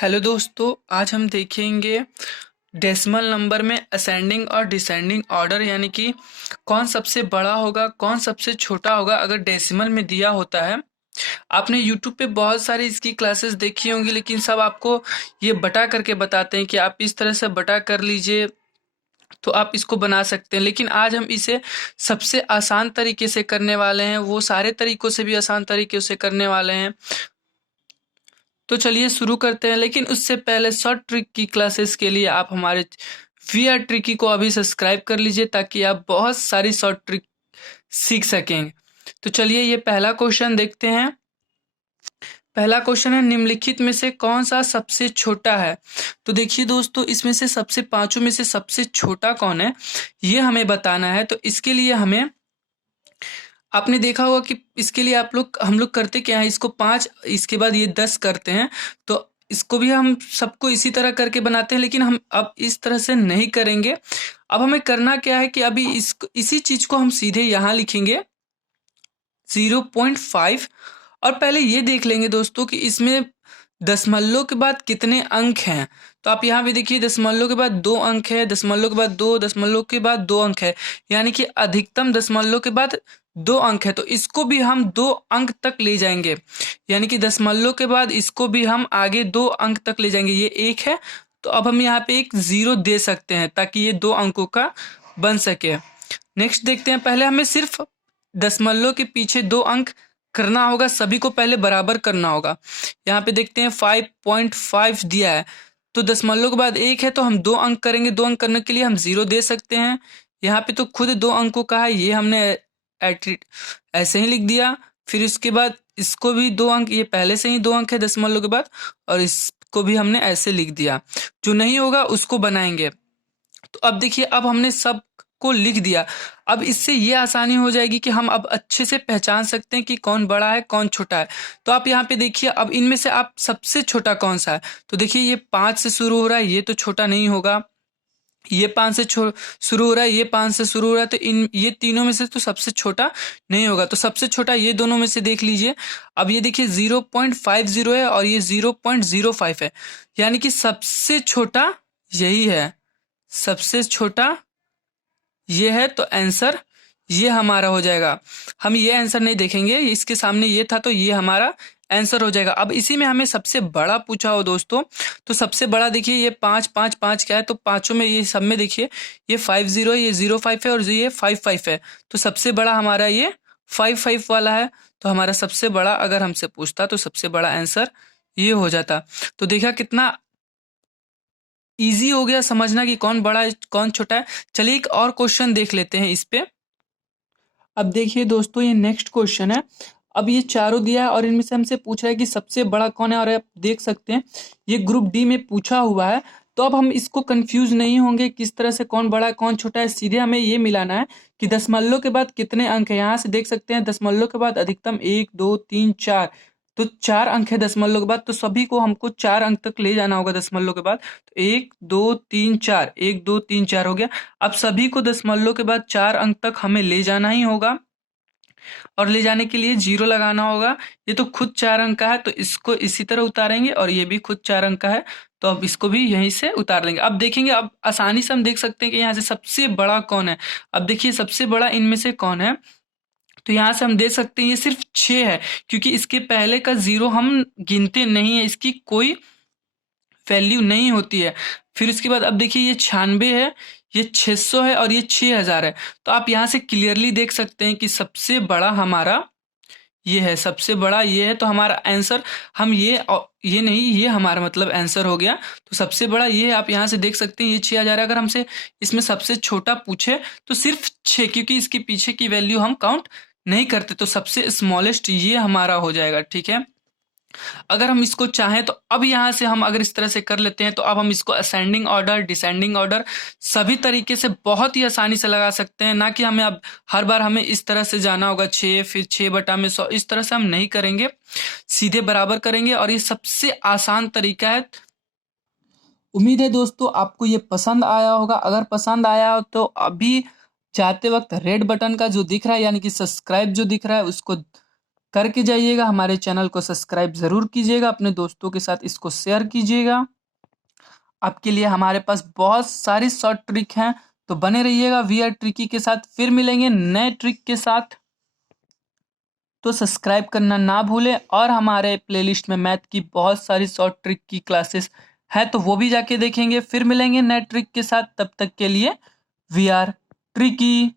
Hello दोस्तों, आज हम देखेंगे डेसिमल नंबर में असेंडिंग और डिसेंडिंग ऑर्डर, यानी कि कौन सबसे बड़ा होगा, कौन सबसे छोटा होगा अगर डेसिमल में दिया होता है। आपने यूट्यूब पे बहुत सारी इसकी क्लासेस देखी होंगी, लेकिन सब आपको ये बटा करके बताते हैं कि आप इस तरह से बटा कर लीजिए तो आप इसको बना सकते हैं। लेकिन आज हम इसे सबसे आसान तरीके से करने वाले हैं, वो सारे तरीकों से भी आसान तरीके से करने वाले हैं। तो चलिए शुरू करते हैं, लेकिन उससे पहले शॉर्ट ट्रिक की क्लासेस के लिए आप हमारे वी आर ट्रिकी को अभी सब्सक्राइब कर लीजिए ताकि आप बहुत सारी शॉर्ट ट्रिक सीख सकें। तो चलिए ये पहला क्वेश्चन देखते हैं। पहला क्वेश्चन है, निम्नलिखित में से कौन सा सबसे छोटा है। तो देखिए दोस्तों, इसमें से सबसे पांचों में से सबसे छोटा कौन है ये हमें बताना है। तो इसके लिए हमें, आपने देखा होगा कि इसके लिए हम लोग करते क्या है, इसको 5 इसके बाद ये 10 करते हैं। तो इसको भी हम सबको इसी तरह करके बनाते हैं, लेकिन हम अब इस तरह से नहीं करेंगे। अब हमें करना क्या है कि अभी इसी चीज को हम सीधे यहाँ लिखेंगे 0.5। और पहले ये देख लेंगे दोस्तों कि इसमें दशमलव के बाद कितने अंक हैं। तो आप यहाँ पे देखिए, दशमलव के बाद 2 अंक है, दशमलव के बाद 2, दशमलव के बाद 2 अंक है, यानी कि अधिकतम दशमलव के बाद 2 अंक है। तो इसको भी हम 2 अंक तक ले जाएंगे, यानी कि दशमलव के बाद इसको भी हम आगे 2 अंक तक ले जाएंगे। ये 1 है, तो अब हम यहाँ पे एक 0 दे सकते हैं ताकि ये 2 अंकों का बन सके। नेक्स्ट देखते हैं, पहले हमें सिर्फ दशमलव के पीछे 2 अंक करना होगा, सभी को पहले बराबर करना होगा। यहाँ पे देखते हैं 5.5 दिया है, तो दशमलव के बाद 1 है तो हम 2 अंक करेंगे। 2 अंक करने के लिए हम 0 दे सकते हैं। यहाँ पे तो खुद 2 अंकों का है, ये हमने ऐसे ही लिख दिया। फिर इसके बाद इसको भी 2 अंक, ये पहले से ही 2 अंक है दशमलव के बाद, और इसको भी हमने ऐसे लिख दिया। जो नहीं होगा उसको बनाएंगे। तो अब देखिए, अब हमने सब को लिख दिया। अब इससे ये आसानी हो जाएगी कि हम अब अच्छे से पहचान सकते हैं कि कौन बड़ा है कौन छोटा है। तो आप यहाँ पे देखिए, अब इनमें से आप सबसे छोटा कौन सा है। तो देखिए, ये 5 से शुरू हो रहा है, ये तो छोटा नहीं होगा। ये 5 से शुरू हो रहा है, ये 5 से शुरू हो रहा है, तो इन ये तीनों में से तो सबसे छोटा नहीं होगा। तो सबसे छोटा ये दोनों में से देख लीजिए। अब ये देखिए 0.50 है और ये 0.05 है, यानी कि सबसे छोटा यही है, सबसे छोटा ये है। तो आंसर ये हमारा हो जाएगा। हम ये आंसर नहीं देखेंगे, इसके सामने ये था तो ये हमारा आंसर हो जाएगा। अब इसी में हमें सबसे बड़ा पूछा हो दोस्तों, तो सबसे बड़ा देखिए ये 5 क्या है, तो पांचों में ये सब में देखिए ये 50 है, ये 05 है और ये 55 है। तो सबसे बड़ा हमारा ये 55 वाला है। तो हमारा सबसे बड़ा अगर हमसे पूछता तो सबसे बड़ा आंसर ये हो जाता। तो देखा कितना इजी हो गया समझना कि कौन बड़ा है कौन छोटा है। चलिए एक और क्वेश्चन देख लेते हैं इस पे। अब देखिए दोस्तों, ये नेक्स्ट क्वेश्चन है। अब ये चारों दिया है और इनमें से हमसे पूछ रहा है कि सबसे बड़ा कौन है, और आप देख सकते हैं ये ग्रुप डी में पूछा हुआ है। तो अब हम इसको कंफ्यूज नहीं होंगे किस तरह से कौन बड़ा है कौन छोटा है। सीधे हमें ये मिलाना है कि दशमलव के बाद कितने अंक है। यहाँ से देख सकते हैं दशमलव के बाद अधिकतम 1 2 3 4, तो 4 अंक है दशमलव के बाद। तो सभी को हमको 4 अंक तक ले जाना होगा दशमलव के बाद। तो 1 2 3 4, 1 2 3 4 हो गया। अब सभी को दशमलव के बाद 4 अंक तक हमें ले जाना ही होगा, और ले जाने के लिए 0 लगाना होगा। ये तो खुद 4 अंक का है, तो इसको इसी तरह उतारेंगे, और ये भी खुद 4 अंक का है, तो अब इसको भी यहीं से उतार लेंगे। अब देखेंगे, अब आसानी से हम देख सकते हैं कि यहाँ से सबसे बड़ा कौन है। अब देखिए सबसे बड़ा इनमें से कौन है, तो यहाँ से हम देख सकते हैं ये सिर्फ 6 है, क्योंकि इसके पहले का 0 हम गिनते नहीं है, इसकी कोई वैल्यू नहीं होती है। फिर उसके बाद अब देखिए ये 96 है, ये 600 है और ये 6000 है। तो आप यहाँ से क्लियरली देख सकते हैं कि सबसे बड़ा हमारा ये है, सबसे बड़ा ये है। तो हमारा आंसर, हम ये नहीं, ये हमारा मतलब आंसर हो गया। तो सबसे बड़ा ये है, आप यहाँ से देख सकते हैं ये 6000 है। अगर हमसे इसमें सबसे छोटा पूछे तो सिर्फ 6, क्योंकि इसके पीछे की वैल्यू हम काउंट नहीं करते। तो सबसे स्मॉलेस्ट ये हमारा हो जाएगा, ठीक है। अगर हम इसको चाहें तो अब यहाँ से हम अगर इस तरह से कर लेते हैं, तो अब हम इसको असेंडिंग ऑर्डर डिसेंडिंग ऑर्डर सभी तरीके से बहुत ही आसानी से लगा सकते हैं। ना कि हमें अब हर बार हमें इस तरह से जाना होगा 6 फिर 6/100, इस तरह से हम नहीं करेंगे, सीधे बराबर करेंगे। और ये सबसे आसान तरीका है। उम्मीद है दोस्तों आपको ये पसंद आया होगा। अगर पसंद आया हो तो अभी जाते वक्त रेड बटन का जो दिख रहा है, यानी कि सब्सक्राइब जो दिख रहा है, उसको करके जाइएगा। हमारे चैनल को सब्सक्राइब ज़रूर कीजिएगा, अपने दोस्तों के साथ इसको शेयर कीजिएगा। आपके लिए हमारे पास बहुत सारी शॉर्ट ट्रिक हैं, तो बने रहिएगा वी आर ट्रिकी के साथ। फिर मिलेंगे नए ट्रिक के साथ, तो सब्सक्राइब करना ना भूलें। और हमारे प्लेलिस्ट में मैथ की बहुत सारी शॉर्ट ट्रिक की क्लासेस है, तो वो भी जाके देखेंगे। फिर मिलेंगे नए ट्रिक के साथ, तब तक के लिए वी आर ट्रिकी।